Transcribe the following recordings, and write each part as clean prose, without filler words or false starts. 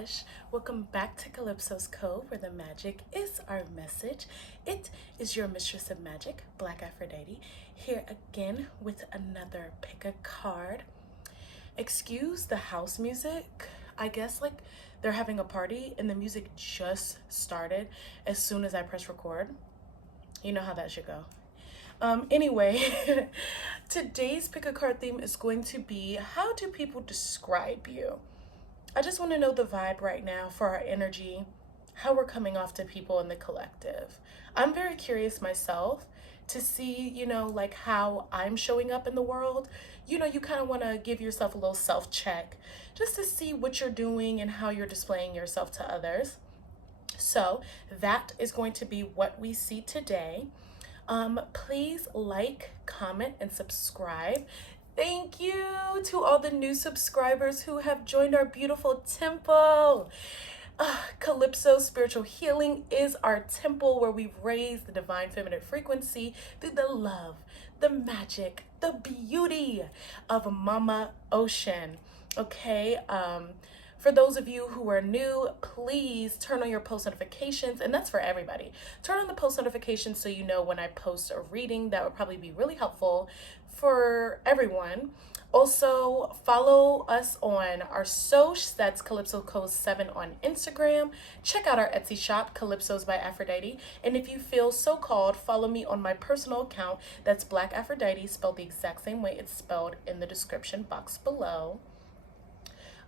fish. Welcome back to Calypso's Cove, where the magic is our message. It is your mistress of magic, BlkAfroditee, here again with another pick a card. Excuse the house music. I guess like they're having a party and the music just started as soon as I press record. You know how that should go. Anyway, today's pick a card theme is going to be, how do people describe you? I just want to know the vibe right now for our energy, how we're coming off to people in the collective. I'm very curious myself to see, like how I'm showing up in the world. You kind of want to give yourself a little self check just to see what you're doing and how you're displaying yourself to others. So that is going to be what we see today. Please like, comment, and subscribe. Thank you to all the new subscribers who have joined our beautiful temple. Calypso Spiritual Healing is our temple where we raise the divine feminine frequency through the love, the magic, the beauty of Mama Ocean. Okay, for those of you who are new, please turn on your post notifications, and that's for everybody. Turn on the post notifications so you know when I post a reading. That would probably be really helpful for everyone. Also, follow us on our Xoxo, that's Calypso Code 7 on Instagram. Check out our Etsy shop, Calypsos by Aphrodite. And if you feel so called, follow me on my personal account, that's BlkAfroditee, spelled the exact same way it's spelled in the description box below.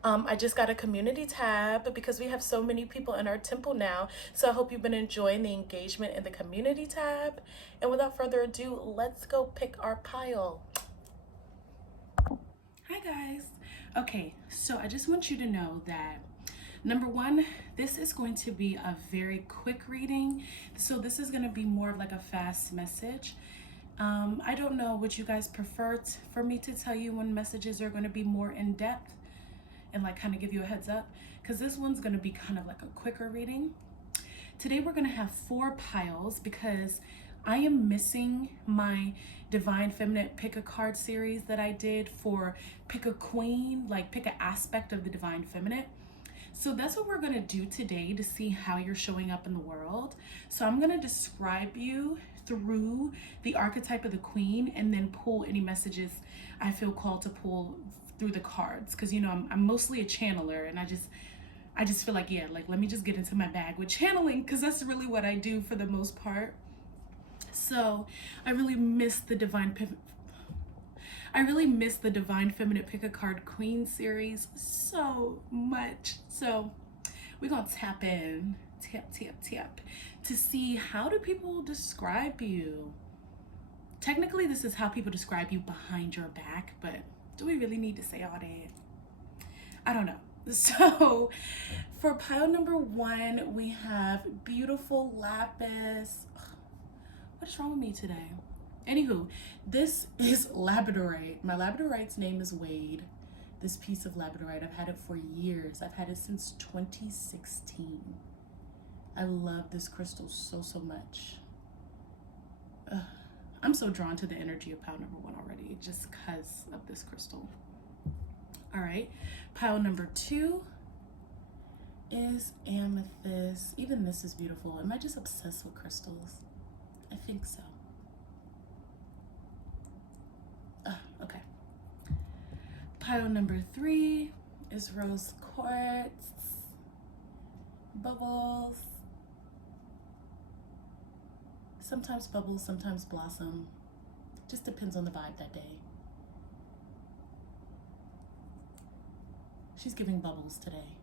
I just got a community tab because we have so many people in our temple now. So I hope you've been enjoying the engagement in the community tab. And without further ado, let's go pick our pile. Hi guys. Okay, so I just want you to know that number one, this is going to be a very quick reading. So this is going to be more of like a fast message. I don't know what you guys prefer for me to tell you when messages are going to be more in depth and like kind of give you a heads up, because this one's going to be kind of like a quicker reading. Today we're going to have 4 piles because I am missing my Divine Feminine Pick a Card series that I did for Pick a Queen, like pick an aspect of the Divine Feminine. So that's what we're going to do today to see how you're showing up in the world. So I'm going to describe you through the archetype of the Queen and then pull any messages I feel called to pull through the cards, because I'm mostly a channeler, and I just feel like, yeah, like let me just get into my bag with channeling, because that's really what I do for the most part. So I really miss the Divine Feminine Pick a Card Queen series so much. So we're gonna tap in, tap to see, how do people describe you. Technically this is how people describe you behind your back, but do we really need to say all that? I don't know. So for pile number 1, we have beautiful lapis. What is wrong with me today? Anywho, this is labradorite. My labradorite's name is Wade. This piece of labradorite, I've had it for years. I've had it since 2016. I love this crystal so much. I'm so drawn to the energy of pile number 1 already, just because of this crystal. All right, pile number 2 is amethyst. Even this is beautiful. Am I just obsessed with crystals? I think so. Okay. Pile number 3 is rose quartz, bubbles. Sometimes bubbles, sometimes blossom. Just depends on the vibe that day. She's giving bubbles today.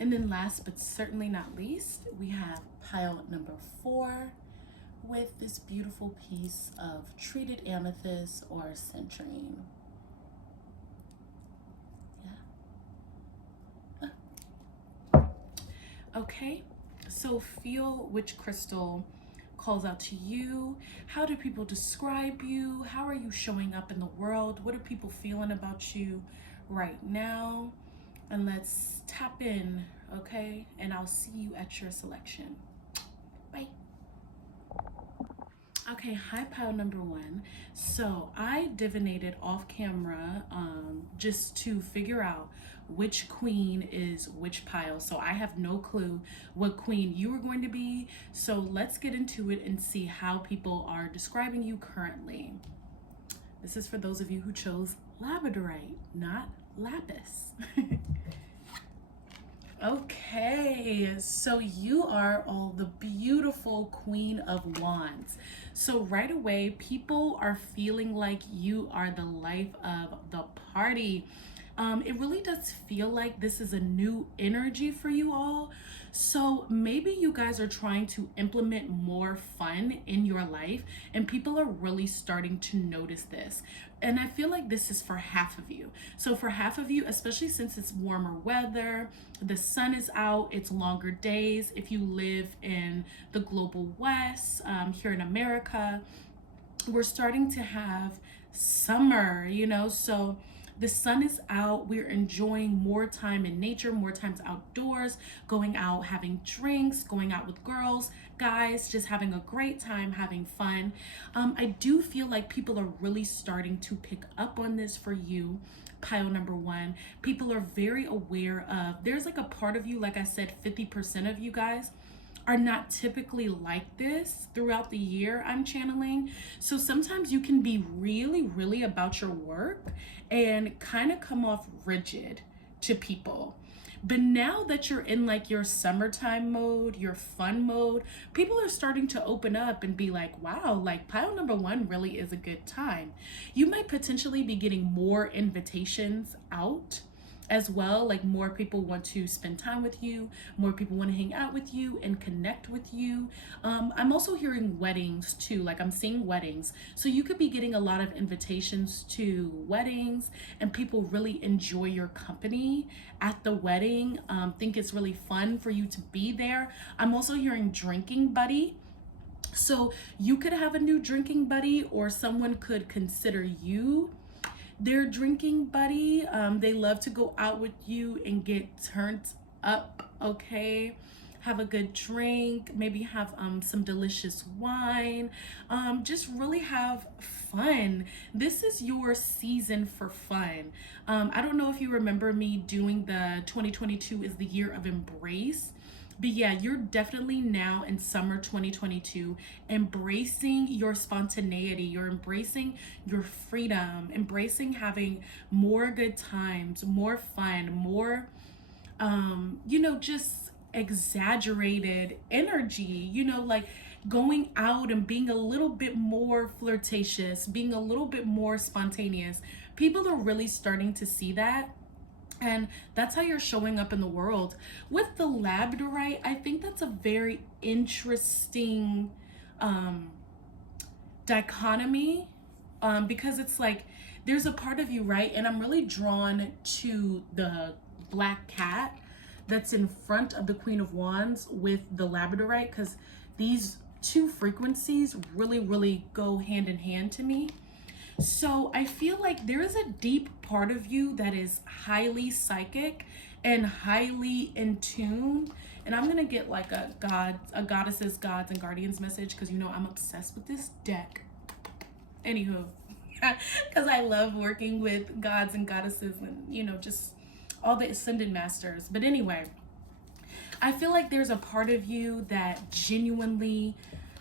And then last but certainly not least, we have pile number 4 with this beautiful piece of treated amethyst or citrine. Yeah. Okay. So feel which crystal calls out to you. How do people describe you? How are you showing up in the world? What are people feeling about you right now? And let's tap in, okay? And I'll see you at your selection. Bye. Okay, hi pile number one. So I divinated off camera just to figure out which queen is which pile. So I have no clue what queen you are going to be. So let's get into it and see how people are describing you currently. This is for those of you who chose labradorite, not lapis. Okay, so you are all the beautiful Queen of Wands. So right away, people are feeling like you are the life of the party. It really does feel like this is a new energy for you all. So maybe you guys are trying to implement more fun in your life, and people are really starting to notice this. And I feel like this is for half of you. So for half of you, especially since it's warmer weather, the sun is out, it's longer days. If you live in the global west, here in America, we're starting to have summer, so the sun is out, we're enjoying more time in nature, more times outdoors, going out, having drinks, going out with girls, guys, just having a great time, having fun. I do feel like people are really starting to pick up on this for you. Pile number one, people are very aware of, there's like a part of you, like I said, 50% of you guys are not typically like this throughout the year I'm channeling. So sometimes you can be really, really about your work and kind of come off rigid to people. But now that you're in like your summertime mode, your fun mode, people are starting to open up and be like, wow, like pile number one really is a good time. You might potentially be getting more invitations out as well, like more people want to spend time with you, more people want to hang out with you and connect with you. I'm also hearing weddings too, like I'm seeing weddings. So you could be getting a lot of invitations to weddings and people really enjoy your company at the wedding. Think it's really fun for you to be there. I'm also hearing drinking buddy. So you could have a new drinking buddy, or someone could consider you their drinking buddy. They love to go out with you and get turned up, okay? Have a good drink, maybe have some delicious wine, just really have fun. This is your season for fun. I don't know if you remember me doing the 2022 is the year of embrace. But yeah, you're definitely now in summer 2022 embracing your spontaneity, you're embracing your freedom, embracing having more good times, more fun, more just exaggerated energy, like going out and being a little bit more flirtatious, being a little bit more spontaneous. People are really starting to see that. And that's how you're showing up in the world. With the labradorite, I think that's a very interesting dichotomy, because it's like there's a part of you, right? And I'm really drawn to the black cat that's in front of the Queen of Wands with the labradorite, because these two frequencies really, really go hand in hand to me. So I feel like there is a deep part of you that is highly psychic and highly in tune. And I'm gonna get like a goddesses, gods, and guardians message, because I'm obsessed with this deck. Anywho, because I love working with gods and goddesses and just all the ascended masters. But anyway, I feel like there's a part of you that genuinely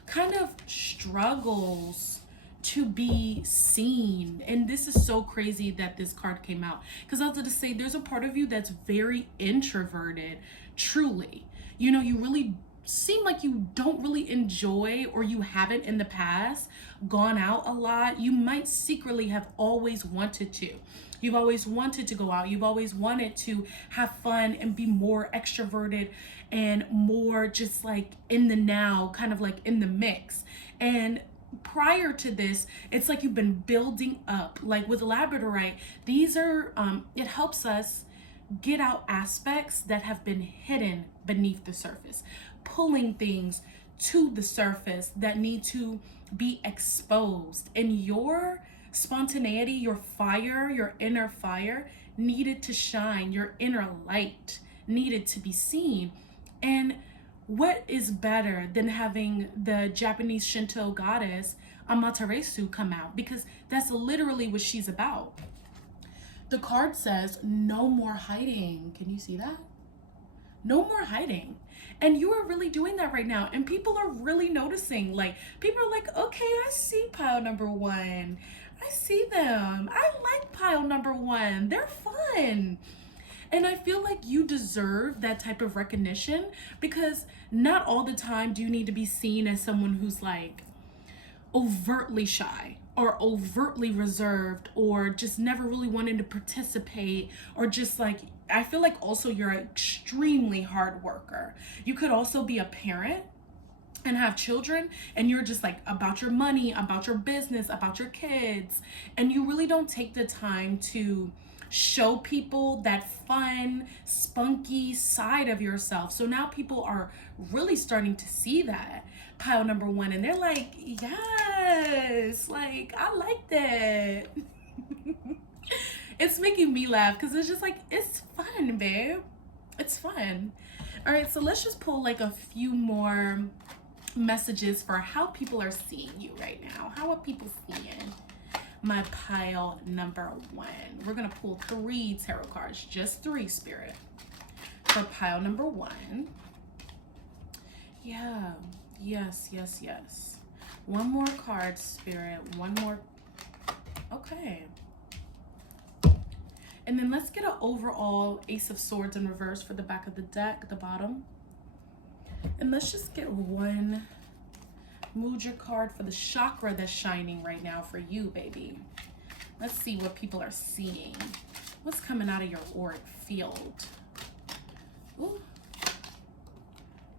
kind of struggles to be seen. And this is so crazy that this card came out, because I was going to say there's a part of you that's very introverted, truly. You really seem like you don't really enjoy, or you haven't in the past gone out a lot. You might secretly have always wanted to. You've always wanted to go out. You've always wanted to have fun and be more extroverted and more just like in the now, kind of like in the mix. And prior to this, it's like you've been building up. Like with labradorite, these are it helps us get out aspects that have been hidden beneath the surface, pulling things to the surface that need to be exposed. And your spontaneity, your fire, your inner fire needed to shine. Your inner light needed to be seen. And what is better than having the Japanese Shinto goddess Amaterasu come out? Because that's literally what she's about. The card says, no more hiding. Can you see that? No more hiding. And you are really doing that right now. And people are really noticing. Like, people are like, okay, I see pile number one. I see them. I like pile number one. They're fun. And I feel like you deserve that type of recognition, because not all the time do you need to be seen as someone who's like overtly shy or overtly reserved or just never really wanting to participate, or just like, I feel like also you're an extremely hard worker. You could also be a parent and have children, and you're just like about your money, about your business, about your kids, and you really don't take the time to show people that fun, spunky side of yourself. So now people are really starting to see that pile number one, and they're like, yes, like, I like that. It's making me laugh because it's just like, it's fun, babe. It's fun. All right, so let's just pull like a few more messages for how people are seeing you right now. How are people seeing my pile number one? We're gonna pull 3 tarot cards, just 3, Spirit, for pile number one. Yeah, yes, yes, yes. One more card, Spirit, one more. Okay. And then let's get an overall Ace of Swords in reverse for the back of the deck, the bottom. And let's just get one Mudra card for the chakra that's shining right now for you, baby. Let's see what people are seeing. What's coming out of your auric field? Ooh.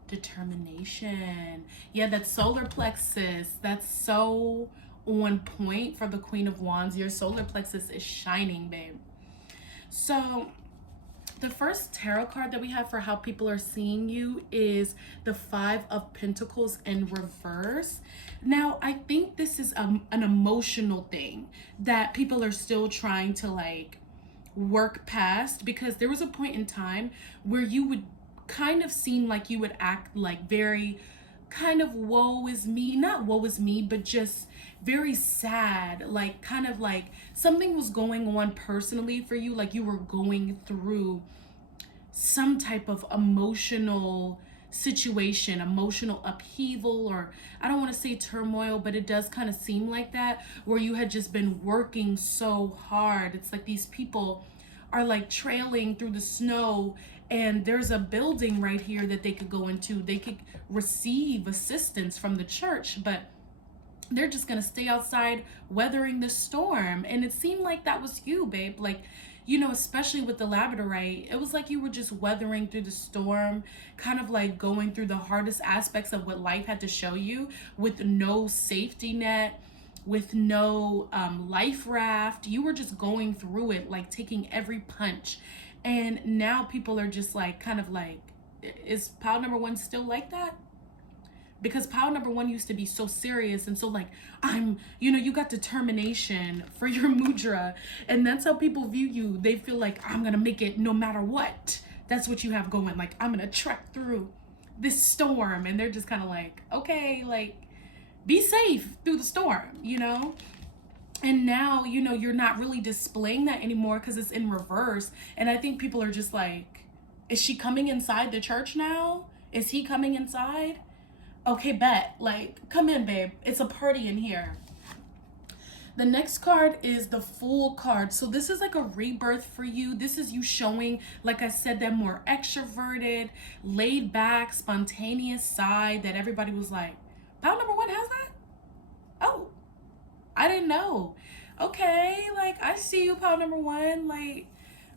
Determination. Yeah, that solar plexus, that's so on point for the Queen of Wands. Your solar plexus is shining, babe. So the first tarot card that we have for how people are seeing you is the 5 of Pentacles in reverse. Now, I think this is an emotional thing that people are still trying to like work past, because there was a point in time where you would kind of seem like you would act like very kind of woe is me, not woe is me, but just very sad, like kind of like something was going on personally for you, like you were going through some type of emotional situation, emotional upheaval, or I don't want to say turmoil, but it does kind of seem like that, where you had just been working so hard. It's like these people are like trailing through the snow, and there's a building right here that they could go into. They could receive assistance from the church, but they're just gonna stay outside weathering the storm. And it seemed like that was you, babe. Like, you know, especially with the labradorite, it was like you were just weathering through the storm, kind of like going through the hardest aspects of what life had to show you, with no safety net, with no life raft. You were just going through it, like taking every punch. And now people are just like, kind of like, is pile number one still like that? Because pile number one used to be so serious and so like, you got determination for your mudra, and that's how people view you. They feel like, I'm gonna make it no matter what. That's what you have going. Like, I'm gonna trek through this storm, and they're just kind of like, okay, like, be safe through the storm, you know? And now, you know, you're not really displaying that anymore because it's in reverse. And I think people are just like, is she coming inside the church now? Is he coming inside? Okay, bet. Like, come in, babe. It's a party in here. The next card is the Fool card. So this is like a rebirth for you. This is you showing, like I said, that more extroverted, laid back, spontaneous side that everybody was like, pile number one has that? Oh, I didn't know. Okay, like, I see you, pile number one. Like,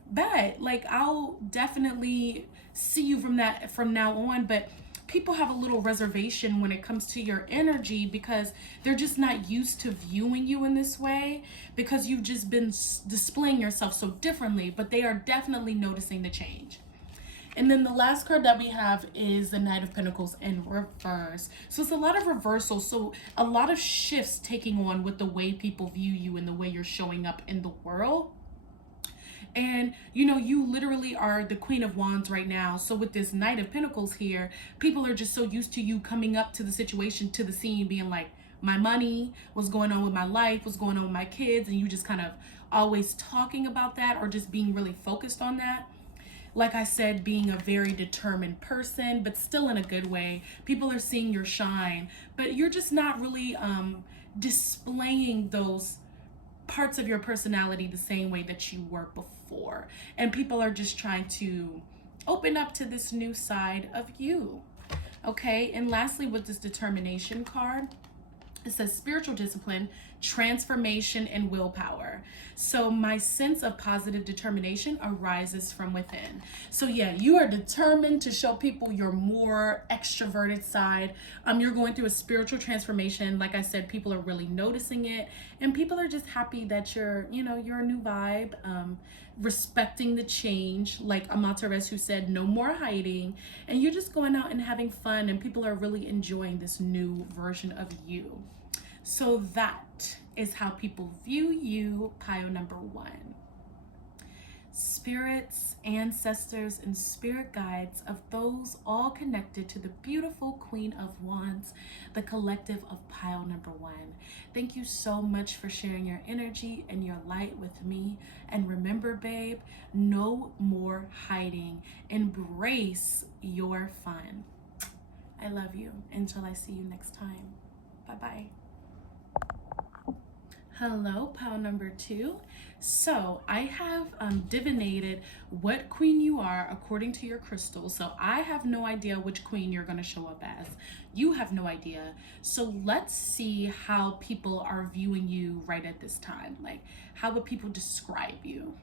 bet. Like, I'll definitely see you from now on. But people have a little reservation when it comes to your energy, because they're just not used to viewing you in this way, because you've just been displaying yourself so differently. But they are definitely noticing the change. And then the last card that we have is the Knight of Pentacles in reverse. So it's a lot of reversal. So a lot of shifts taking on with the way people view you and the way you're showing up in the world. And you know, you literally are the Queen of Wands right now. So with this Knight of Pentacles here, people are just so used to you coming up to the situation, to the scene, being like, my money, what's going on with my life, what's going on with my kids, and you just kind of always talking about that, or just being really focused on that. Like I said, being a very determined person, but still in a good way. People are seeing your shine, but you're just not really displaying those parts of your personality the same way that you were before. And people are just trying to open up to this new side of you. Okay, and lastly, with this determination card, it says spiritual discipline, transformation, and willpower. So my sense of positive determination arises from within. So yeah, you are determined to show people your more extroverted side. You're going through a spiritual transformation. Like I said, people are really noticing it, and people are just happy that you're a new vibe, respecting the change. Like Amateres, who said, no more hiding, and you're just going out and having fun, and people are really enjoying this new version of you. So that is how people view you, pile number 1. Spirits, ancestors, and spirit guides of those all connected to the beautiful Queen of Wands, the collective of pile number 1. Thank you so much for sharing your energy and your light with me. And remember, babe, no more hiding. Embrace your fun. I love you. Until I see you next time. Bye-bye. Hello, pile number 2. So I have divinated what queen you are according to your crystal. So I have no idea which queen you're going to show up as. You have no idea. So let's see how people are viewing you right at this time. Like, how would people describe you?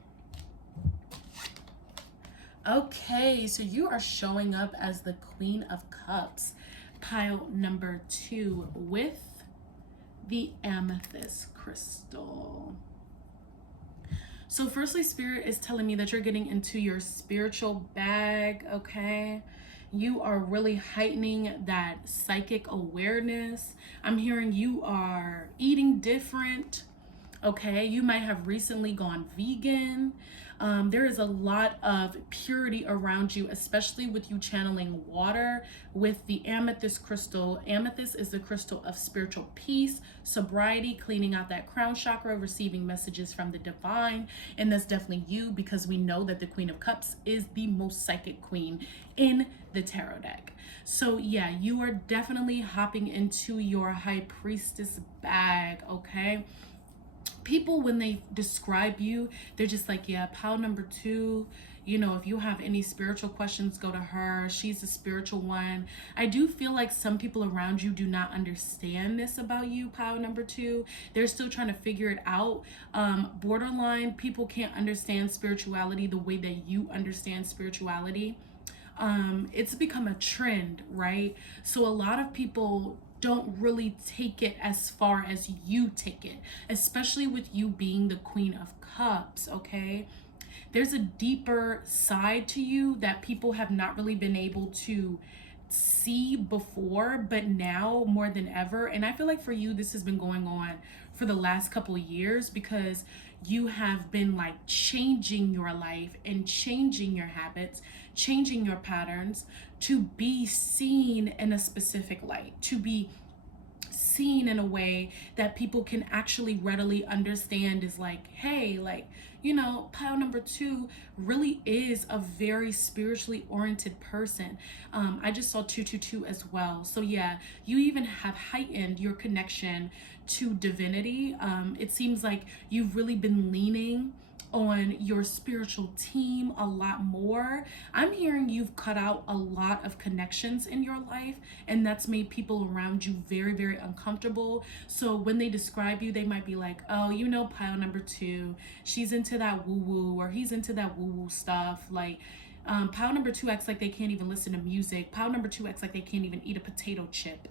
Okay, so you are showing up as the Queen of Cups, pile number 2, with the amethyst crystal. So firstly, Spirit is telling me that you're getting into your spiritual bag, okay? You are really heightening that psychic awareness. I'm hearing you are eating different, okay? You might have recently gone vegan. There is a lot of purity around you, especially with you channeling water with the amethyst crystal. Amethyst is the crystal of spiritual peace, sobriety, cleaning out that crown chakra, receiving messages from the divine. And that's definitely you, because we know that the Queen of Cups is the most psychic queen in the tarot deck. So yeah, you are definitely hopping into your High Priestess bag, okay? People, when they describe you, they're just like, yeah, pile number 2, you know, if you have any spiritual questions, go to her. She's the spiritual one. I do feel like some people around you do not understand this about you, pile number 2. They're still trying to figure it out. Borderline people can't understand spirituality the way that you understand spirituality. It's become a trend, right? So a lot of people don't really take it as far as you take it, especially with you being the Queen of Cups, okay? There's a deeper side to you that people have not really been able to see before, but now more than ever. And I feel like for you, this has been going on for the last couple of years, because you have been like changing your life and changing your habits, changing your patterns to be seen in a specific light, to be seen in a way that people can actually readily understand is like, hey, like, you know, pile number 2 really is a very spiritually oriented person. I just saw 222 as well. So yeah, you even have heightened your connection to divinity. It seems like you've really been leaning on your spiritual team a lot more. I'm hearing you've cut out a lot of connections in your life, and that's made people around you very, very uncomfortable. So when they describe you, they might be like, oh, you know, pile number 2, she's into that woo-woo, or he's into that woo-woo stuff. Like, pile number 2 acts like they can't even listen to music. Pile number 2 acts like they can't even eat a potato chip.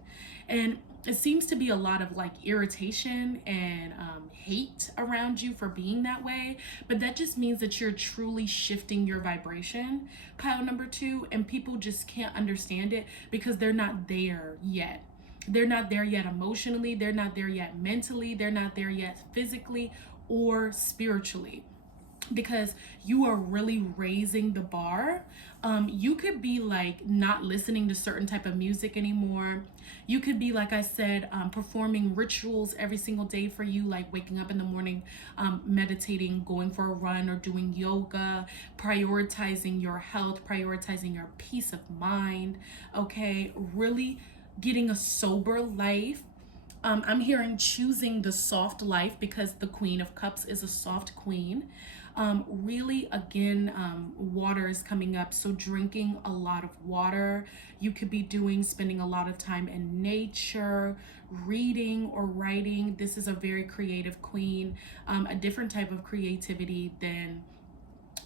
And it seems to be a lot of like irritation and hate around you for being that way. But that just means that you're truly shifting your vibration, pile number 2, and people just can't understand it because they're not there yet. They're not there yet emotionally. They're not there yet mentally. They're not there yet physically or spiritually. because you are really raising the bar. You could be like not listening to certain type of music anymore. You could be, like I said, performing rituals every single day for you, like waking up in the morning, meditating, going for a run, or doing yoga, prioritizing your health, prioritizing your peace of mind. Okay, really getting a sober life. I'm hearing choosing the soft life, because the Queen of Cups is a soft queen. Really, again, water is coming up. So drinking a lot of water. You could be spending a lot of time in nature, reading or writing. This is a very creative queen, a different type of creativity than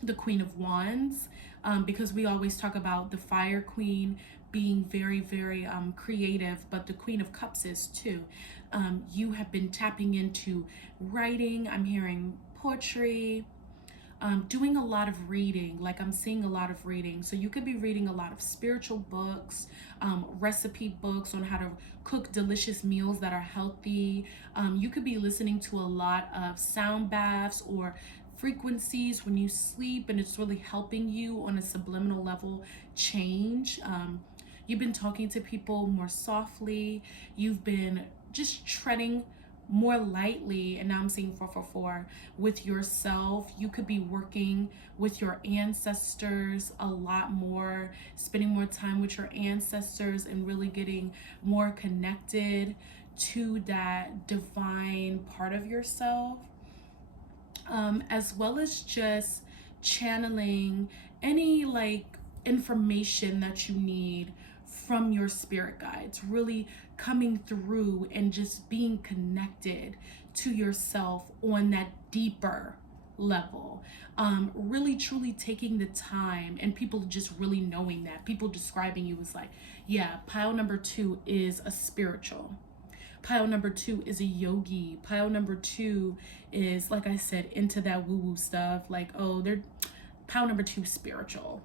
the Queen of Wands, because we always talk about the Fire Queen being very, very creative, but the Queen of Cups is too. You have been tapping into writing. I'm hearing poetry, doing a lot of reading. Like, I'm seeing a lot of reading. So you could be reading a lot of spiritual books, recipe books on how to cook delicious meals that are healthy. You could be listening to a lot of sound baths or frequencies when you sleep, and it's really helping you on a subliminal level change. You've been talking to people more softly. You've been just treading more lightly, and now I'm seeing 444 with yourself. You could be working with your ancestors a lot more, spending more time with your ancestors, and really getting more connected to that divine part of yourself, as well as just channeling any like information that you need from your spirit guides, really coming through and just being connected to yourself on that deeper level. Really truly taking the time, and people just really knowing that, people describing you as like, yeah, pile number 2 is a spiritual. Pile number 2 is a yogi. Pile number 2 is, like I said, into that woo-woo stuff. Like, oh, they're pile number 2 spiritual.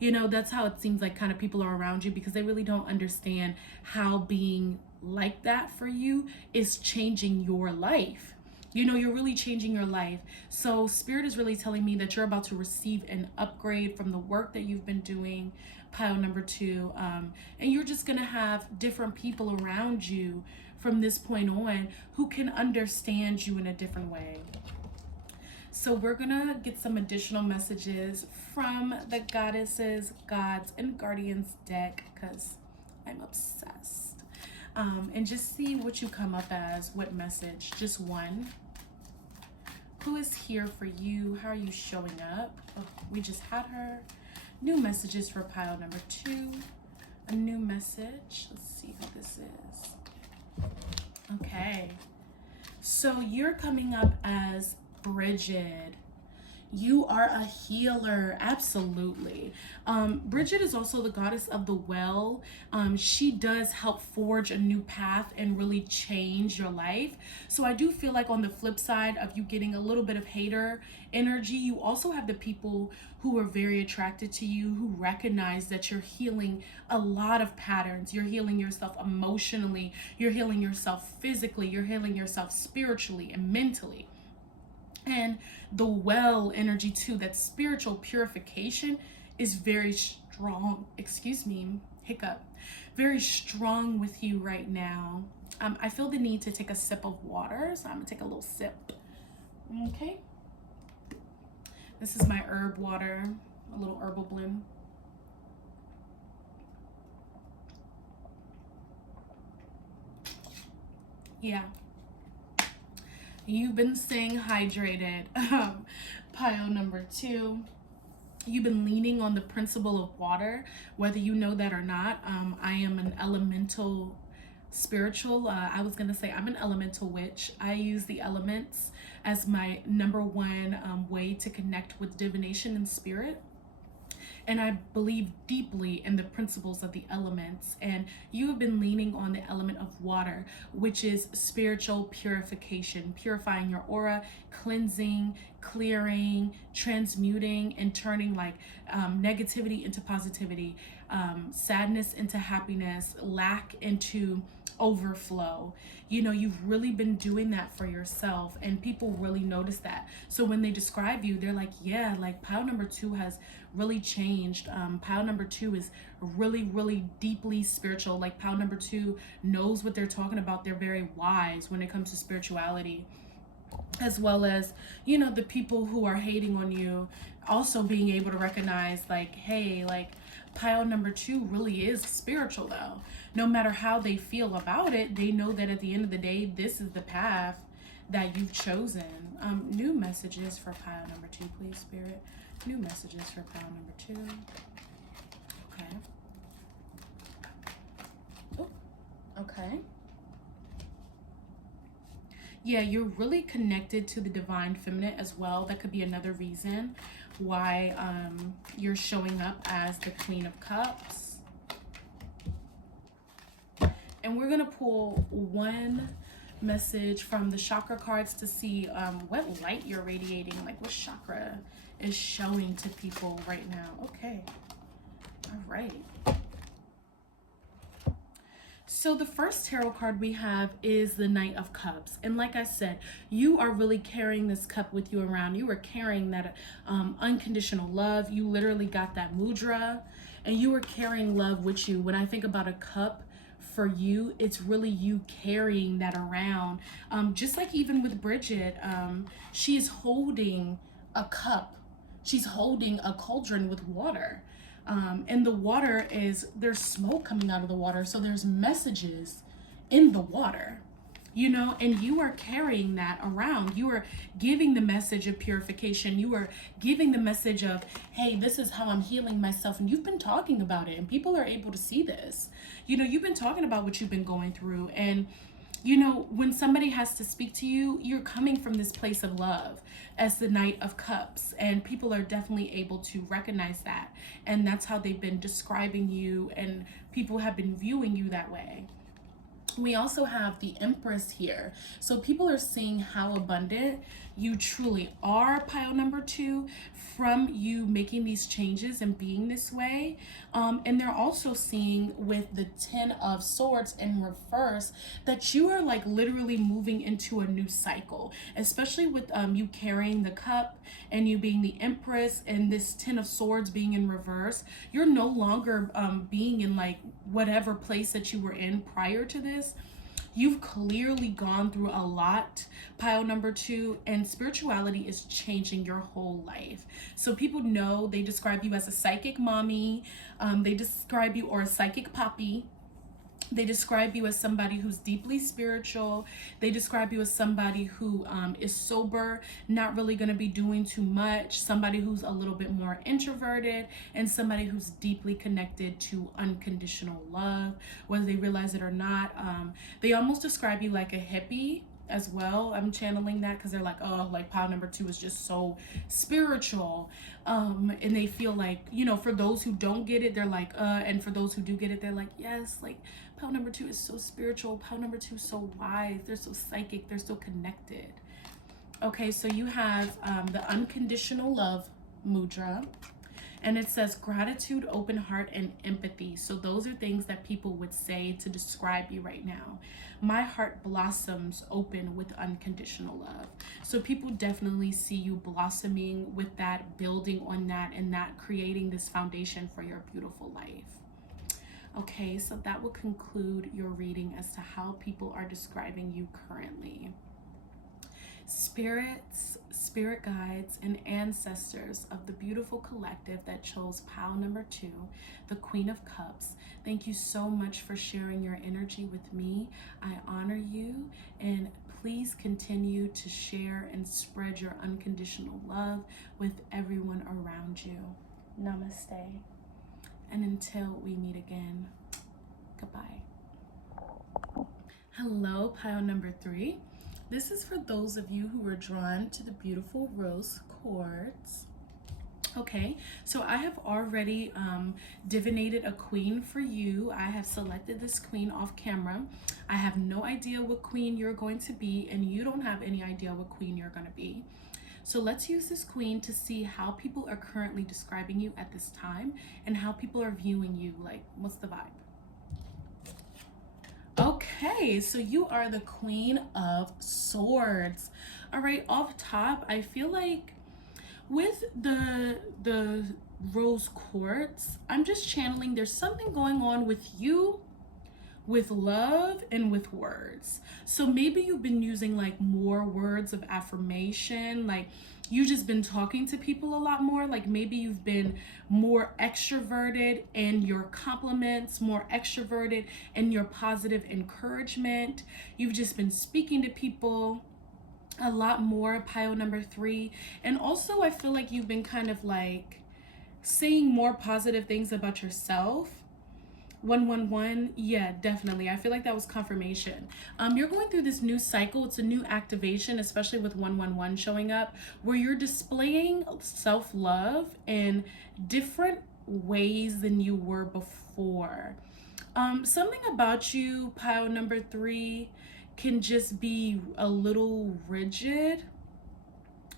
You know, that's how it seems like kind of people are around you, because they really don't understand how being like that for you is changing your life. You know, you're really changing your life. So Spirit is really telling me that you're about to receive an upgrade from the work that you've been doing, pile number 2. And you're just going to have different people around you from this point on who can understand you in a different way. So we're gonna get some additional messages from the Goddesses, Gods, and Guardians deck, because I'm obsessed. And just see what you come up as, what message, just one. Who is here for you? How are you showing up? Oh, we just had her. New messages for pile number 2. A new message. Let's see who this is. Okay. So you're coming up as Bridget. You are a healer, absolutely. Bridget is also the goddess of the well. She does help forge a new path and really change your life. So I do feel like on the flip side of you getting a little bit of hater energy, you also have the people who are very attracted to you, who recognize that you're healing a lot of patterns. You're healing yourself emotionally, you're healing yourself physically, you're healing yourself spiritually and mentally. And the well energy too, that spiritual purification is very strong. Excuse me, hiccup. Very strong with you right now. I feel the need to take a sip of water, so I'm gonna take a little sip. Okay. This is my herb water, a little herbal blend. Yeah. You've been staying hydrated. Pile number 2. You've been leaning on the principle of water, whether you know that or not. I am an elemental spiritual. I was going to say I'm an elemental witch. I use the elements as my number one way to connect with divination and spirit. And I believe deeply in the principles of the elements. And you have been leaning on the element of water, which is spiritual purification, purifying your aura, cleansing, clearing, transmuting, and turning like negativity into positivity, sadness into happiness, lack into overflow. You know, you've really been doing that for yourself, and people really notice that. So when they describe you, they're like, yeah, like pile number 2 has really changed. Pile number 2 is really, really deeply spiritual. Like pile number 2 knows what they're talking about. They're very wise when it comes to spirituality, as well as, you know, the people who are hating on you also being able to recognize, like, hey, like pile number 2 really is spiritual though. No matter how they feel about it, they know that at the end of the day, this is the path that you've chosen. New messages for pile number 2, please, Spirit. New messages for pile number 2. Okay. Oh, okay. Yeah, you're really connected to the divine feminine as well. That could be another reason why you're showing up as the Queen of Cups. And we're gonna pull one message from the chakra cards to see what light you're radiating, like what chakra is showing to people right now. Okay, all right. So the first tarot card we have is the Knight of Cups. And like I said, you are really carrying this cup with you around. You are carrying that unconditional love. You literally got that mudra, and you are carrying love with you. When I think about a cup for you, it's really you carrying that around. Just like even with Bridget, she is holding a cup. She's holding a cauldron with water. And the water is, there's smoke coming out of the water. So there's messages in the water, you know, and you are carrying that around. You are giving the message of purification. You are giving the message of, hey, this is how I'm healing myself. And you've been talking about it, and people are able to see this. You know, you've been talking about what you've been going through. And you know, when somebody has to speak to you, you're coming from this place of love as the Knight of Cups, and people are definitely able to recognize that. And that's how they've been describing you, and people have been viewing you that way. We also have the Empress here. So people are seeing how abundant you truly are, pile number 2, from you making these changes and being this way. And they're also seeing with the 10 of Swords in reverse that you are like literally moving into a new cycle, especially with you carrying the cup and you being the Empress and this 10 of Swords being in reverse. You're no longer being in like whatever place that you were in prior to this. You've clearly gone through a lot, pile number 2, and spirituality is changing your whole life. So people know, they describe you as a psychic mommy, they describe you, or a psychic poppy. They describe you as somebody who's deeply spiritual. They describe you as somebody who is sober, not really going to be doing too much, somebody who's a little bit more introverted, and somebody who's deeply connected to unconditional love, whether they realize it or not. They almost describe you like a hippie as well. I'm channeling that because they're like, oh, like pile number 2 is just so spiritual. And they feel like, you know, for those who don't get it, they're like, and for those who do get it, they're like, yes, like pile number 2 is so spiritual. Pile number 2 is so wise. They're so psychic. They're so connected. Okay, so you have the unconditional love mudra. And it says gratitude, open heart, and empathy. So those are things that people would say to describe you right now. My heart blossoms open with unconditional love. So people definitely see you blossoming with that, building on that, and that creating this foundation for your beautiful life. Okay, so that will conclude your reading as to how people are describing you currently. Spirits, spirit guides, and ancestors of the beautiful collective that chose pile number 2, the Queen of Cups, thank you so much for sharing your energy with me. I honor you, and please continue to share and spread your unconditional love with everyone around you. Namaste. And until we meet again, goodbye. Hello, pile number 3. This is for those of you who were drawn to the beautiful rose quartz. Okay, so I have already divinated a queen for you. I have selected this queen off camera. I have no idea what queen you're going to be, and you don't have any idea what queen you're going to be. So let's use this queen to see how people are currently describing you at this time and how people are viewing you. Like, what's the vibe? Okay, so you are the Queen of Swords. All right, off top, I feel like with the rose quartz, I'm just channeling there's something going on with you with love and with words. So maybe you've been using like more words of affirmation, like you've just been talking to people a lot more. Like maybe you've been more extroverted in your compliments, more extroverted in your positive encouragement. You've just been speaking to people a lot more, pile number 3. And also I feel like you've been kind of like saying more positive things about yourself. 111, yeah, definitely. I feel like that was confirmation. You're going through this new cycle. It's a new activation, especially with 111 showing up, where you're displaying self-love in different ways than you were before. Something about you, pile number 3, can just be a little rigid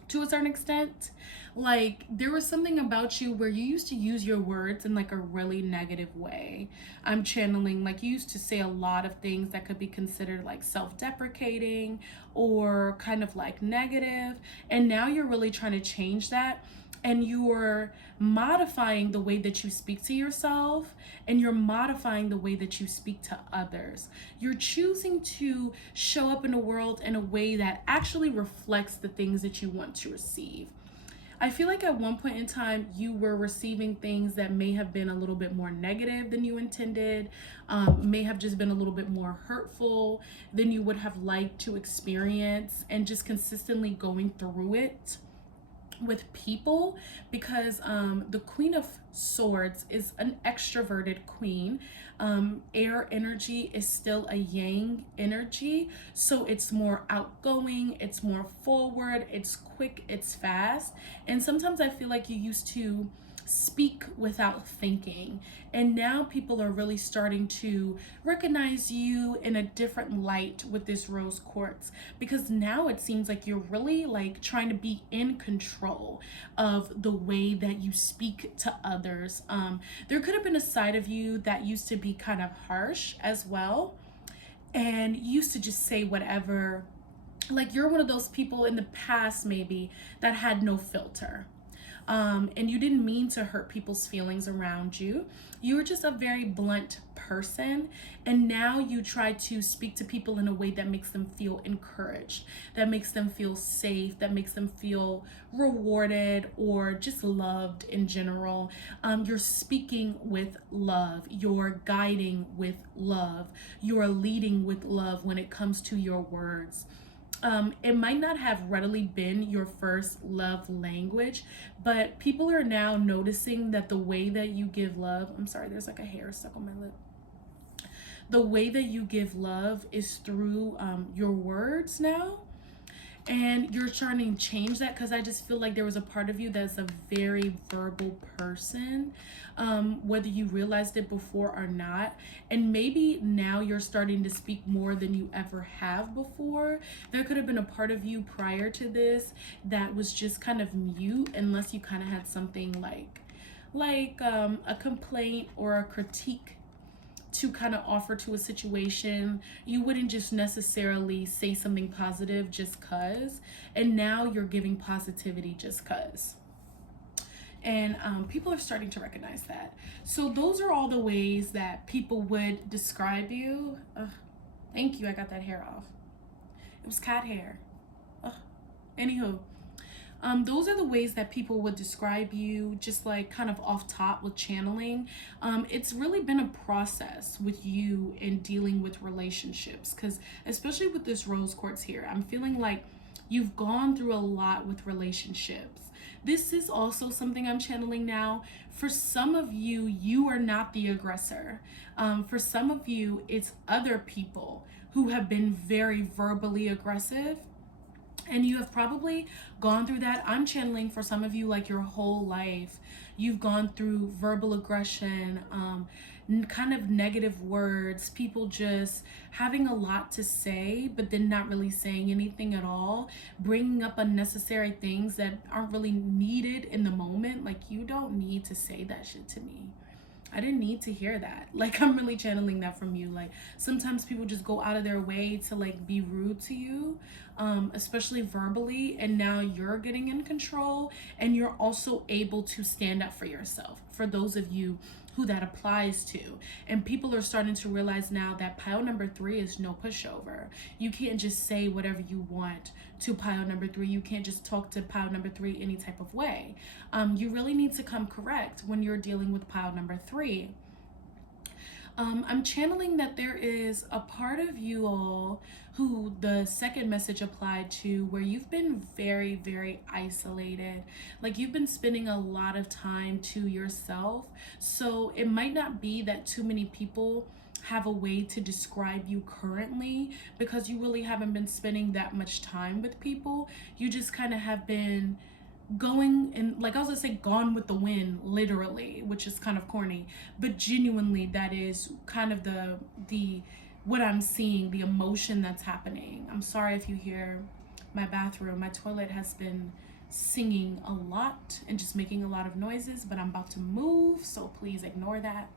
to a certain extent. Like there was something about you where you used to use your words in like a really negative way. I'm channeling like you used to say a lot of things that could be considered like self-deprecating or kind of like negative, and now you're really trying to change that, and you're modifying the way that you speak to yourself, and you're modifying the way that you speak to others. You're choosing to show up in the world in a way that actually reflects the things that you want to receive. I feel like at one point in time, you were receiving things that may have been a little bit more negative than you intended, may have just been a little bit more hurtful than you would have liked to experience, and just consistently going through it with people, because the Queen of Swords is an extroverted queen. Air energy is still a yang energy, so it's more outgoing, it's more forward, it's quick, it's fast. And sometimes I feel like you used to speak without thinking, and now people are really starting to recognize you in a different light with this rose quartz, because now it seems like you're really like trying to be in control of the way that you speak to others. There could have been a side of you that used to be kind of harsh as well, and used to just say whatever. Like you're one of those people in the past maybe that had no filter, and you didn't mean to hurt people's feelings around you. You were just a very blunt person, and now you try to speak to people in a way that makes them feel encouraged, that makes them feel safe, that makes them feel rewarded or just loved in general. You're speaking with love, you're guiding with love, you're leading with love when it comes to your words. It might not have readily been your first love language, but people are now noticing that the way that you give love, I'm sorry, there's like a hair stuck on my lip. The way that you give love is through your words now. And you're trying to change that, because I just feel like there was a part of you that's a very verbal person, whether you realized it before or not. And maybe now you're starting to speak more than you ever have before. There could have been a part of you prior to this that was just kind of mute, unless you kind of had something like a complaint or a critique to kind of offer to a situation. You wouldn't just necessarily say something positive just cuz, and now you're giving positivity just cuz. And people are starting to recognize that. So those are all the ways that people would describe you. Thank you, I got that hair off. It was cat hair. Anywho, those are the ways that people would describe you, just like kind of off top with channeling. It's really been a process with you in dealing with relationships, because especially with this rose quartz here, I'm feeling like you've gone through a lot with relationships. This is also something I'm channeling now. For some of you, you are not the aggressor. For some of you, it's other people who have been very verbally aggressive, and you have probably gone through that. I'm channeling for some of you like your whole life. You've gone through verbal aggression, kind of negative words, people just having a lot to say, but then not really saying anything at all, bringing up unnecessary things that aren't really needed in the moment. Like, you don't need to say that shit to me. I didn't need to hear that. Like, I'm really channeling that from you. Like, sometimes people just go out of their way to like be rude to you, especially verbally, and now you're getting in control, and you're also able to stand up for yourself, for those of you who that applies to. And people are starting to realize now that pile number 3 is no pushover. You can't just say whatever you want to pile number 3. You can't just talk to pile number 3 any type of way. You really need to come correct when you're dealing with pile number 3. I'm channeling that there is a part of you all who the second message applied to, where you've been very, very isolated. Like, you've been spending a lot of time to yourself. So it might not be that too many people have a way to describe you currently, because you really haven't been spending that much time with people. You just kind of have been going, and like I was gonna say, gone with the wind, literally, which is kind of corny, but genuinely that is kind of the what I'm seeing, the emotion that's happening. I'm sorry if you hear my bathroom. My toilet has been singing a lot and just making a lot of noises, but I'm about to move, so please ignore that.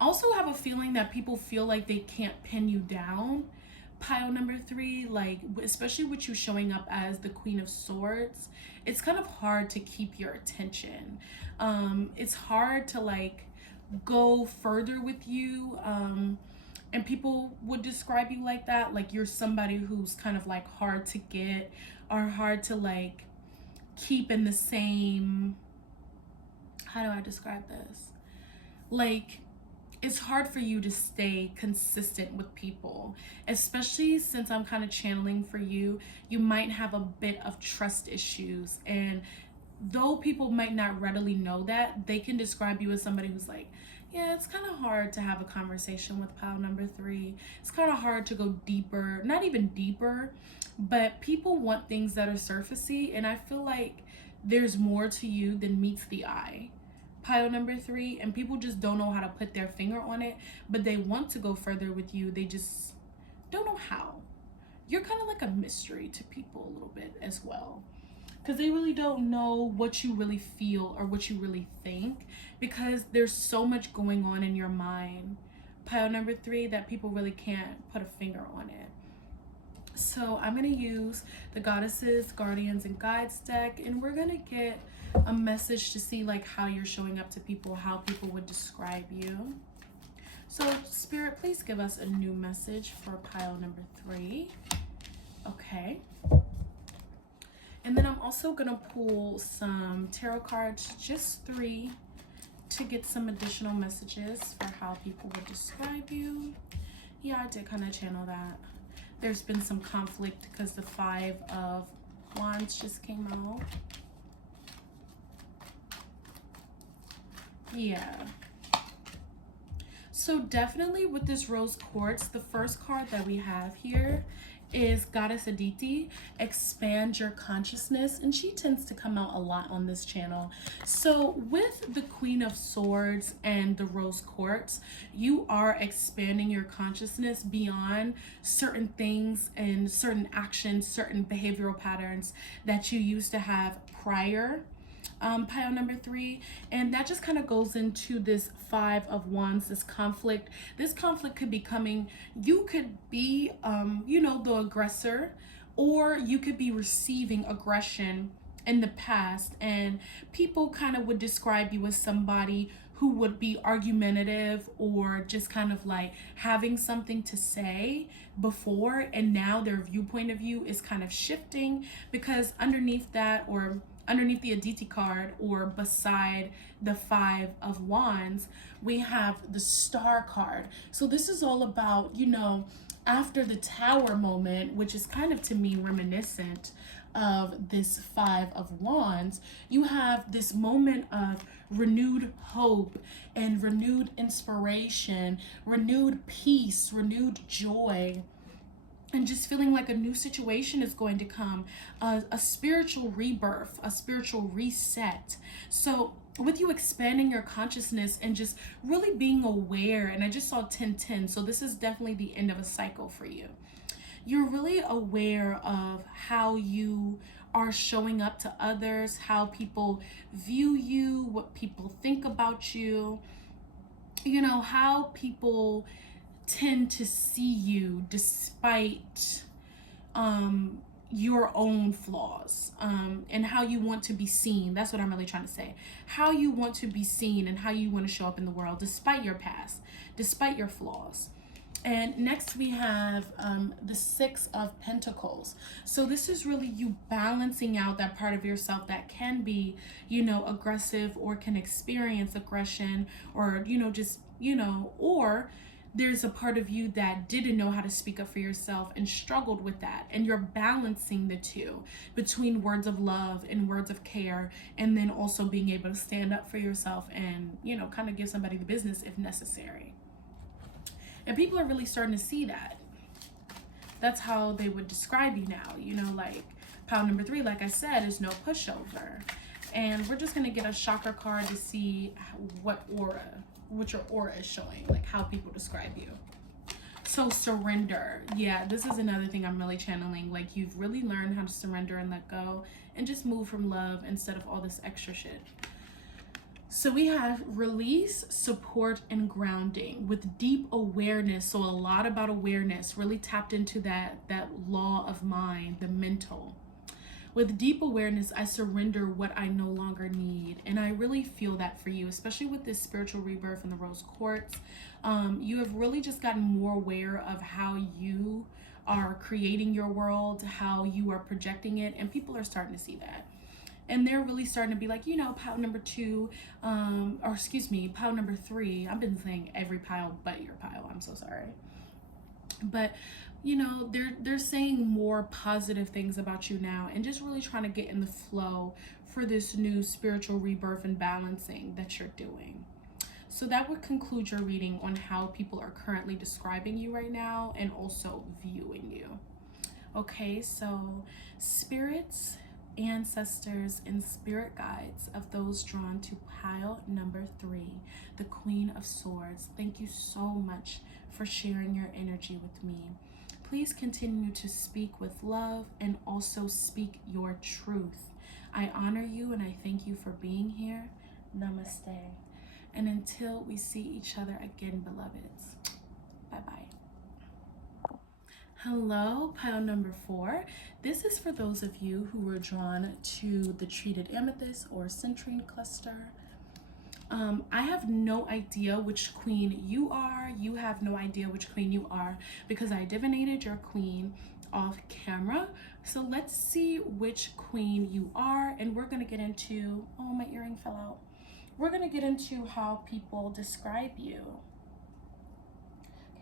I also have a feeling that people feel like they can't pin you down, pile number 3, like, especially with you showing up as the Queen of Swords. It's kind of hard to keep your attention. It's hard to like go further with you, and people would describe you like that, like you're somebody who's kind of like hard to get, or hard to like keep in the same, how do I describe this, like, it's hard for you to stay consistent with people, especially since I'm kind of channeling for you. You might have a bit of trust issues, and though people might not readily know that, they can describe you as somebody who's like, yeah, it's kind of hard to have a conversation with pile number 3. It's kind of hard to go deeper, not even deeper, but people want things that are surfacey, and I feel like there's more to you than meets the eye, pile number 3, and people just don't know how to put their finger on it, but they want to go further with you. They just don't know how. You're kind of like a mystery to people a little bit as well, because they really don't know what you really feel or what you really think, because there's so much going on in your mind, pile number 3, that people really can't put a finger on it. So I'm going to use the Goddesses, Guardians, and Guides deck, and we're going to get a message to see like how you're showing up to people, how people would describe you. So Spirit, please give us a new message for pile number 3. Okay. And then I'm also going to pull some tarot cards, just 3, to get some additional messages for how people would describe you. Yeah, I did kind of channel that. There's been some conflict because the 5 of Wands just came out. Yeah. So definitely with this rose quartz, the first card that we have here is Goddessaditi, expand your consciousness, and she tends to come out a lot on this channel. So with the Queen of Swords and the rose quartz, you are expanding your consciousness beyond certain things and certain actions, certain behavioral patterns that you used to have prior, pile number 3, and that just kind of goes into this 5 of Wands, this conflict. This conflict could be coming, you could be you know, the aggressor, or you could be receiving aggression in the past, and people kind of would describe you as somebody who would be argumentative, or just kind of like having something to say before, and now their viewpoint of you is kind of shifting, because underneath that, or underneath the Aditi card, or beside the 5 of Wands, we have the Star card. So this is all about, you know, after the Tower moment, which is kind of to me reminiscent of this 5 of Wands, you have this moment of renewed hope and renewed inspiration, renewed peace, renewed joy, and just feeling like a new situation is going to come, a spiritual rebirth, a spiritual reset. So with you expanding your consciousness and just really being aware, and I just saw 10-10, so this is definitely the end of a cycle for you. you're really aware of how you are showing up to others, how people view you, what people think about you, you know, how people tend to see you despite your own flaws, and how you want to be seen. That's what I'm really trying to say. How you want to be seen and how you want to show up in the world despite your past, despite your flaws. And next we have the Six of Pentacles. So this is really you balancing out that part of yourself that can be, you know, aggressive or can experience aggression, or, you know, just, you know, or there's a part of you that didn't know how to speak up for yourself and struggled with that. And you're balancing the two between words of love and words of care, and then also being able to stand up for yourself and, you know, kind of give somebody the business if necessary. And people are really starting to see that. That's how they would describe you now. You know, like pile number 3, like I said, is no pushover. And we're just going to get a chakra card to see what your aura is showing, like how people describe you. So surrender. Yeah, this is another thing I'm really channeling. Like you've really learned how to surrender and let go and just move from love instead of all this extra shit. So we have release, support, and grounding with deep awareness. So a lot about awareness, really tapped into that law of mind, the mental. With deep awareness, I surrender what I no longer need. And I really feel that for you, especially with this spiritual rebirth in the Rose Quartz. You have really just gotten more aware of how you are creating your world, how you are projecting it, and people are starting to see that. And they're really starting to be like, you know, pile number 2, pile number 3. I've been saying every pile but your pile. I'm so sorry. But, you know, they're saying more positive things about you now and just really trying to get in the flow for this new spiritual rebirth and balancing that you're doing. So that would conclude your reading on how people are currently describing you right now and also viewing you. Okay, so spirits, ancestors, and spirit guides of those drawn to pile number 3, the Queen of Swords, thank you so much for sharing your energy with me. Please continue to speak with love and also speak your truth. I honor you and I thank you for being here. Namaste. And until we see each other again, beloveds, bye-bye. Hello, pile number 4. This is for those of you who were drawn to the treated amethyst or citrine cluster. I have no idea which queen you are. You have no idea which queen you are because I divinated your queen off camera. So let's see which queen you are, and we're gonna get into, oh, my earring fell out. We're gonna get into how people describe you.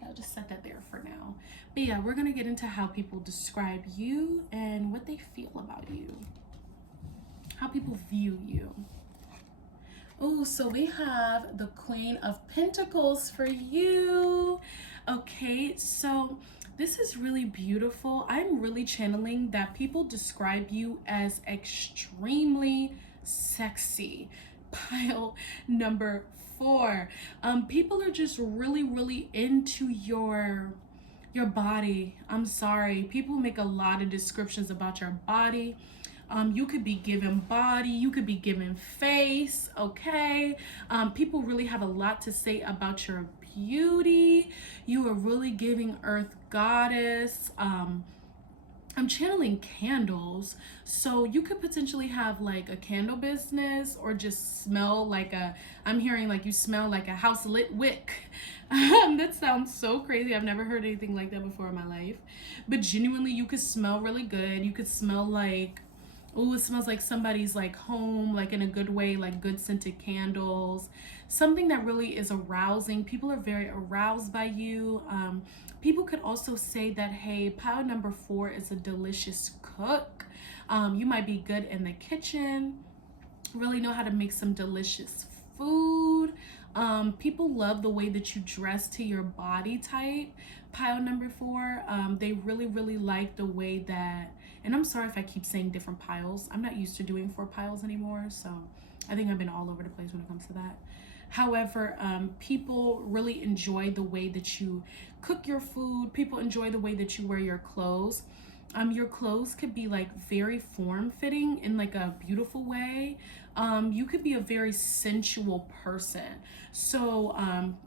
I'll just set that there for now. But yeah, we're gonna get into how people describe you and what they feel about you, how people view you. Oh, so we have the Queen of Pentacles for you. Okay, so this is really beautiful. I'm really channeling that people describe you as extremely sexy. Pile number 4. People are just really into your body. I'm sorry, people make a lot of descriptions about your body. You could be given body, you could be given face, okay? People really have a lot to say about your beauty. You are really giving Earth Goddess. I'm channeling candles, so you could potentially have like a candle business or just smell like I'm hearing like you smell like a house lit wick. That sounds so crazy. I've never heard anything like that before in my life. But genuinely, you could smell really good. You could smell like, oh, it smells like somebody's like home, like in a good way, like good scented candles. Something that really is arousing. People are very aroused by you. People could also say that, hey, pile number 4 is a delicious cook. You might be good in the kitchen, really know how to make some delicious food. People love the way that you dress to your body type. Pile number 4, they really like the way that, and I'm sorry if I keep saying different piles. I'm not used to doing 4 piles anymore, so I think I've been all over the place when it comes to that. However, people really enjoy the way that you cook your food. People enjoy the way that you wear your clothes. Your clothes could be like very form-fitting in like a beautiful way. You could be a very sensual person. So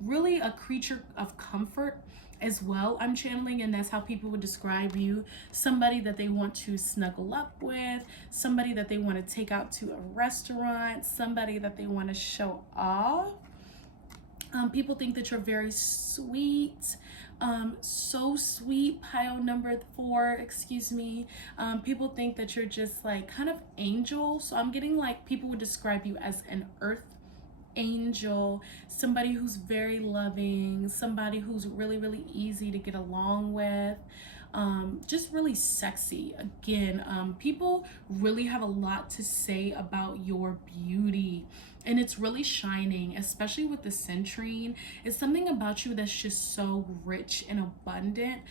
really a creature of comfort as well, I'm channeling, and that's how people would describe you. Somebody that they want to snuggle up with, somebody that they want to take out to a restaurant, somebody that they want to show off. People think that you're very sweet, so sweet. Pile number 4, excuse me. People think that you're just like kind of angel. So I'm getting like people would describe you as an earth angel, somebody who's very loving, somebody who's really, really easy to get along with. Just really sexy. Again, people really have a lot to say about your beauty, and it's really shining, especially with the centrine. It's something about you that's just so rich and abundant.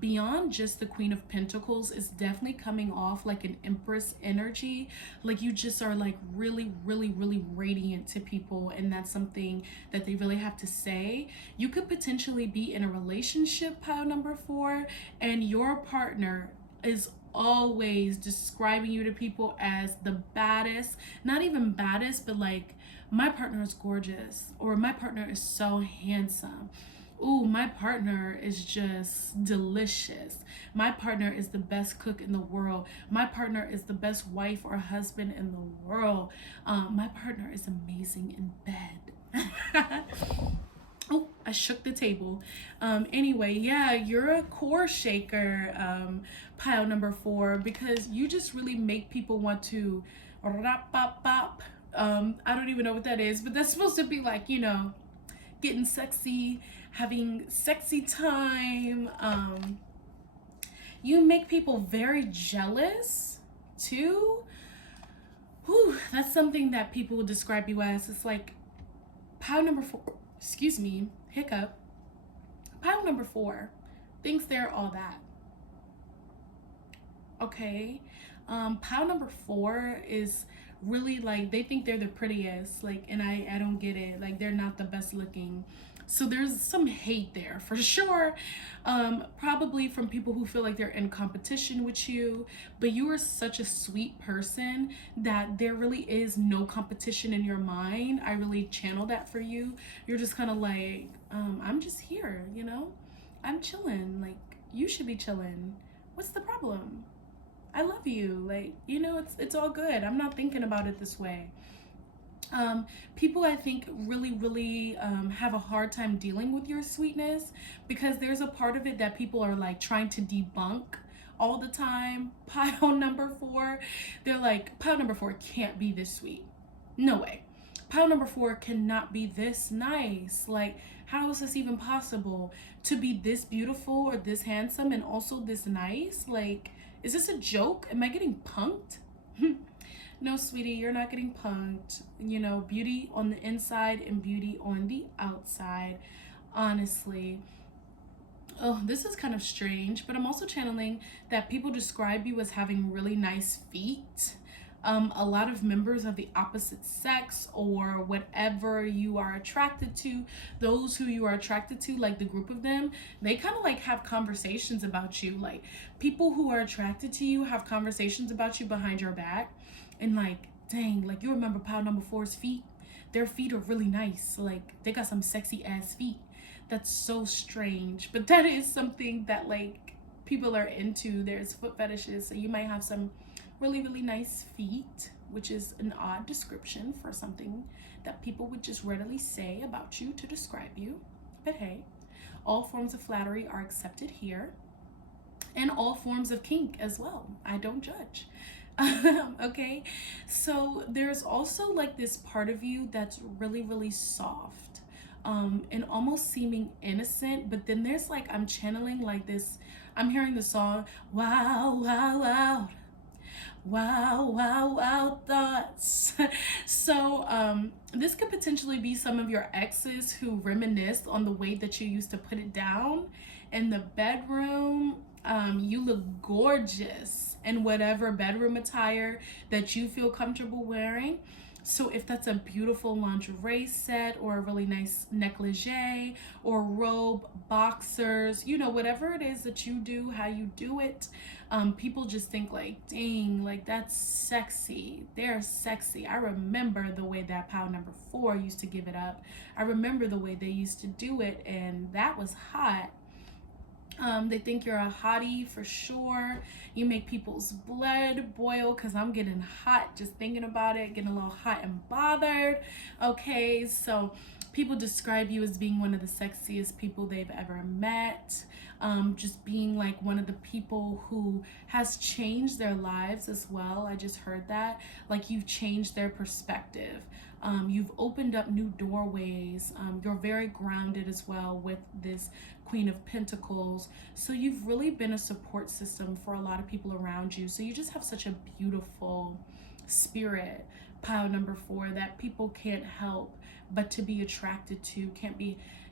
Beyond just the Queen of Pentacles, it's definitely coming off like an Empress energy. Like you just are like really, really, really radiant to people, and that's something that they really have to say. You could potentially be in a relationship, pile number 4, and your partner is always describing you to people as the baddest, not even baddest, but like, my partner is gorgeous, or my partner is so handsome. Ooh, my partner is just delicious. My partner is the best cook in the world. My partner is the best wife or husband in the world. My partner is amazing in bed. Oh, I shook the table. Anyway, yeah, you're a core shaker, pile number 4, because you just really make people want to rap bop bop. I don't even know what that is, but that's supposed to be like, you know, getting sexy, having sexy time. You make people very jealous too. Whew, that's something that people will describe you as. It's like pile number 4, excuse me, hiccup. Pile number 4 thinks they're all that. Okay. Pile number 4 is really like, they think they're the prettiest, like, and I don't get it. Like, they're not the best looking. So there's some hate there for sure. Probably from people who feel like they're in competition with you, but you are such a sweet person that there really is no competition in your mind. I really channel that for you. You're just kind of like, I'm just here, you know, I'm chilling. Like, you should be chilling. What's the problem? I love you. Like, you know, it's all good. I'm not thinking about it this way. People, I think, really have a hard time dealing with your sweetness, because there's a part of it that people are like trying to debunk all the time. Pile number 4, they're like, pile number 4 can't be this sweet. No way. Pile number 4 cannot be this nice. Like, how is this even possible to be this beautiful or this handsome and also this nice? Like, is this a joke? Am I getting punked? No, sweetie, you're not getting punked. You know, beauty on the inside and beauty on the outside. Honestly. Oh, this is kind of strange, but I'm also channeling that people describe you as having really nice feet. A lot of members of the opposite sex, or whatever you are attracted to, those who you are attracted to, like the group of them, they kind of like have conversations about you. Like, people who are attracted to you have conversations about you behind your back, and like, dang, like, you remember pile number 4's feet? Their feet are really nice. Like, they got some sexy ass feet. That's so strange, but that is something that like people are into. There's foot fetishes, so you might have some really nice feet, which is an odd description for something that people would just readily say about you to describe you. But hey, all forms of flattery are accepted here, and all forms of kink as well. I don't judge. Okay, so there's also like this part of you that's really soft, and almost seeming innocent, but then there's like, I'm channeling like this, I'm hearing the song, wow, wow, wow, wow, wow, wow, thoughts. So this could potentially be some of your exes who reminisce on the way that you used to put it down in the bedroom. You look gorgeous in whatever bedroom attire that you feel comfortable wearing. So if that's a beautiful lingerie set or a really nice negligee or robe, boxers, you know, whatever it is that you do, how you do it, people just think like, dang, like that's sexy. They're sexy. I remember the way that pile number 4 used to give it up. I remember the way they used to do it, and that was hot. They think you're a hottie for sure. You make people's blood boil, because I'm getting hot just thinking about it, getting a little hot and bothered. Okay, so people describe you as being one of the sexiest people they've ever met. Just being like one of the people who has changed their lives as well. I just heard that. Like, you've changed their perspective. You've opened up new doorways. You're very grounded as well with this Queen of Pentacles. So you've really been a support system for a lot of people around you. So you just have such a beautiful spirit, pile number 4, that people can't help but to be attracted to,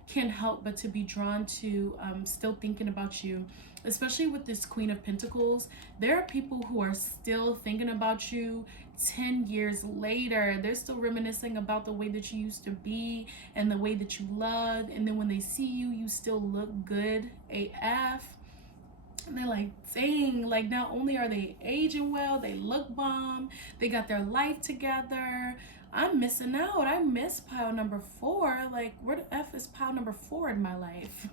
can't help but to be drawn to, still thinking about you. Especially with this Queen of Pentacles, there are people who are still thinking about you 10 years later. They're still reminiscing about the way that you used to be and the way that you loved. And then when they see you, you still look good AF. And they're like, dang, like not only are they aging well, they look bomb, they got their life together. I'm missing out. I miss pile number 4. Like, where the F is pile number 4 in my life?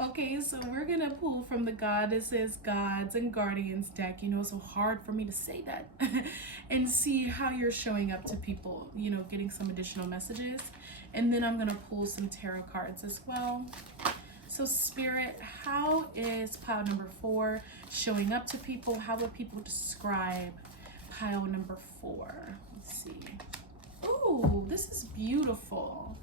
Okay, so we're gonna pull from the Goddesses, Gods, and Guardians deck. You know, it's so hard for me to say that. And see how you're showing up to people, you know, getting some additional messages. And then I'm gonna pull some tarot cards as well. So Spirit, how is pile number 4 showing up to people? How would people describe pile number 4? Let's see. Ooh, this is beautiful.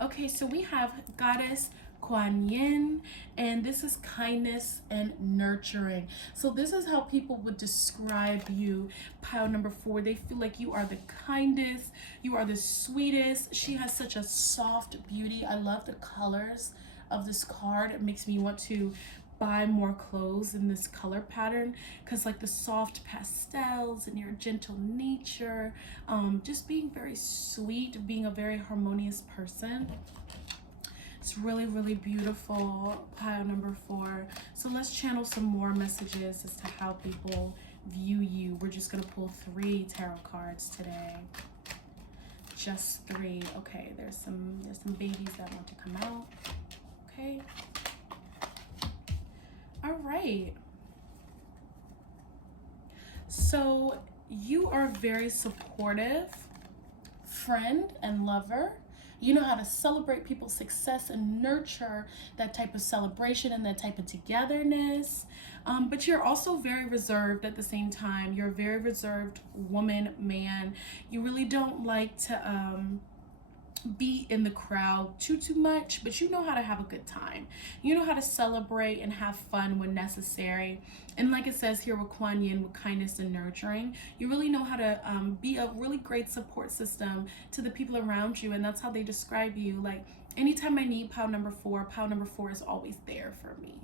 Okay, so we have Goddess Kuan Yin, and this is kindness and nurturing. So this is how people would describe you, pile number 4. They feel like you are the kindest, you are the sweetest. She has such a soft beauty. I love the colors of this card. It makes me want to buy more clothes in this color pattern, because like the soft pastels and your gentle nature, just being very sweet, being a very harmonious person. It's really, really beautiful, pile number 4. So let's channel some more messages as to how people view you. We're just gonna pull 3 tarot cards today. Just 3. Okay, there's some babies that want to come out. Okay. All right. So you are very supportive friend and lover. You know how to celebrate people's success and nurture that type of celebration and that type of togetherness. But you're also very reserved at the same time. You're a very reserved woman, man. You really don't like to be in the crowd too much, but you know how to have a good time. You know how to celebrate and have fun when necessary. And like it says here with Kuan Yin, with kindness and nurturing, you really know how to be a really great support system to the people around you. And that's how they describe you. Like, anytime I need pile number 4 is always there for me.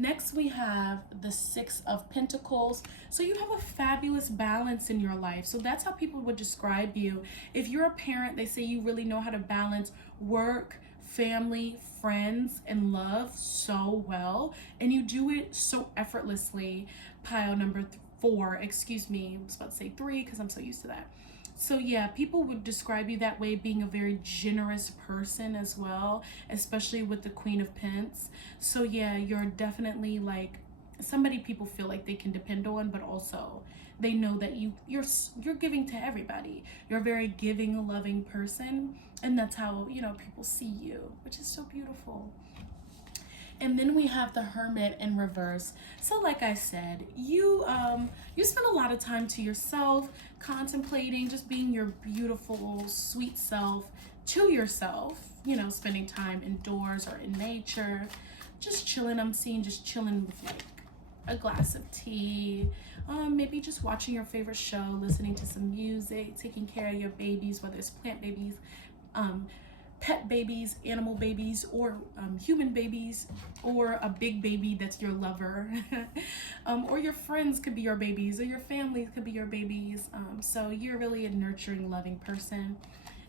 Next, we have the 6 of Pentacles. So you have a fabulous balance in your life. So that's how people would describe you. If you're a parent, they say you really know how to balance work, family, friends, and love so well. And you do it so effortlessly. Pile number 4, excuse me. I was about to say 3 because I'm so used to that. So yeah, people would describe you that way, being a very generous person as well, especially with the Queen of Pentacles. So yeah, you're definitely like somebody people feel like they can depend on, but also they know that you're giving to everybody. You're a very giving, loving person, and that's how, you know, people see you, which is so beautiful. And then we have the Hermit in reverse. So like I said, you spend a lot of time to yourself, contemplating, just being your beautiful, sweet self to yourself, you know, spending time indoors or in nature, just chilling. I'm seeing just chilling with like a glass of tea, maybe just watching your favorite show, listening to some music, taking care of your babies, whether it's plant babies, pet babies, animal babies, or human babies, or a big baby that's your lover, or your friends could be your babies, or your family could be your babies. So you're really a nurturing, loving person.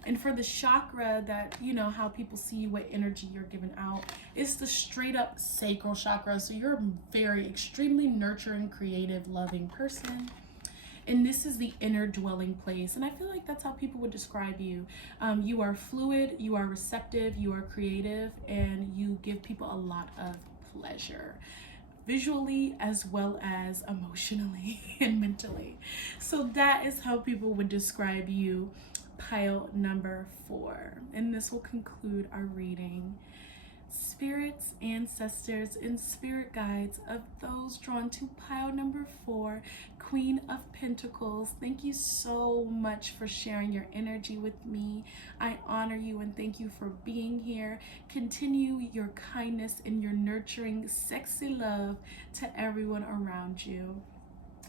And for the chakra, that, you know, how people see what energy you're giving out, it's the straight up sacral chakra. So you're a very extremely nurturing, creative, loving person. And this is the inner dwelling place. And I feel like that's how people would describe you. You are fluid, you are receptive, you are creative, and you give people a lot of pleasure, visually as well as emotionally and mentally. So that is how people would describe you, pile number 4. And this will conclude our reading. Spirits, ancestors, and spirit guides of those drawn to pile number 4, Queen of Pentacles, thank you so much for sharing your energy with me. I honor you and thank you for being here. Continue your kindness and your nurturing, sexy love to everyone around you.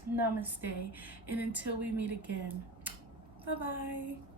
Namaste, and until we meet again, bye-bye.